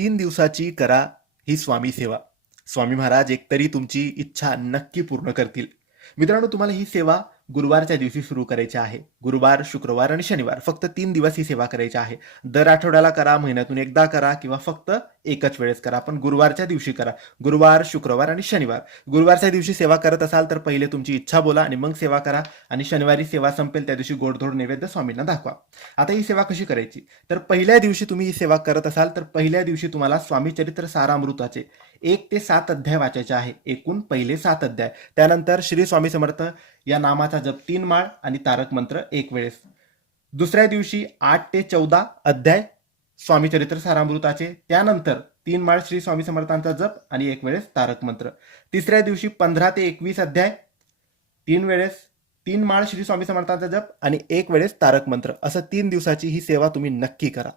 3 दिवसाची करा ही स्वामी सेवा. स्वामी महाराज एकतरी तुमची इच्छा नक्की पूर्ण करतील. मित्रांनो, तुम्हाला ही सेवा गुरुवारच्या दिवशी सुरू करायची आहे. गुरुवार, शुक्रवार आणि शनिवार फक्त 3 दिवस ही सेवा करायची आहे. दर आठवड्याला करा, महिन्यातून एकदा करा किंवा फक्त एकच वेळेस करा. पण गुरुवारच्या दिवशी करा. गुरुवार, शुक्रवार आणि शनिवार. गुरुवारच्या दिवशी सेवा करत असाल तर पहिले तुमची इच्छा बोला आणि मग सेवा करा. आणि शनिवारी सेवा संपेल त्या दिवशी गोडधोड नैवेद्य स्वामींना दाखवा. आता ही सेवा कशी करायची? तर पहिल्या दिवशी तुम्ही ही सेवा करत असाल तर पहिल्या दिवशी तुम्हाला स्वामी चरित्र सारामृताचे 1 ते 7 अध्याय वाचायचे आहे. एकूण पहिले 7 अध्याय. त्यानंतर श्री स्वामी समर्थ या नामाचा जप 3 माळ आणि तारक मंत्र 1 वेळेस. दुसऱ्या दिवशी 8 ते 14 अध्याय स्वामी चरित्र सारामृताचे. त्यानंतर 3 माळ श्री स्वामी समर्थांचा जप आणि 1 वेळेस तारक मंत्र. तिसऱ्या दिवशी 15 ते 21 अध्याय 3 वेळेस 3 माळ श्री स्वामी समर्थांचा जप आणि 1 वेळेस तारक मंत्र. असं 3 दिवसाची ही सेवा तुम्ही नक्की करा.